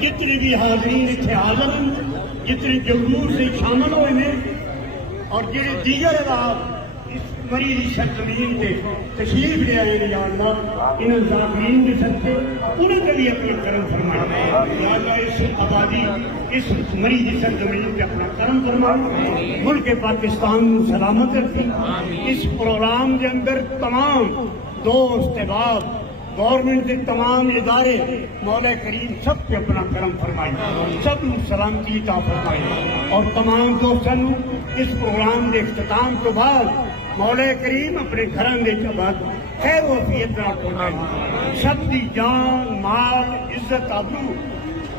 जितने भी हाजरीन इतने हाजिर जितने जरूर से शामिल हुए हैं और जो दीगर इस मरी सरजमीन से तशरीफ ले आए या अल्लाह इन ज़ाकिरीन के सदके उन्हें भी अपना करम फरमाए या अल्लाह इस आबादी इस मरी सरजमीन पे अपना करम फरमाए मुल्क पाकिस्तान सलामत रखी इस प्रोग्राम के अंदर तमाम दोस्त अहबाब गवर्नमेंट के तमाम इदारे मौला करीम सब पे अपना करम फरमाए सब सलामती अता फरमाए और तमाम दोस्तों इस प्रोग्राम के इख्तिताम के बाद मौला करीम अपने घर के बाद खैर वफियत फरमाए सब की जान माल इज्जत आबरू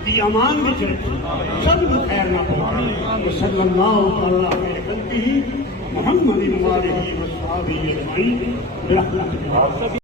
की अमान में रखी सब खैर ना पहुंचे सल्लल्लाहु अलैहि वसल्लम मुहम्मद वालिही व सहाबिही अजमईन बिरहमतिक।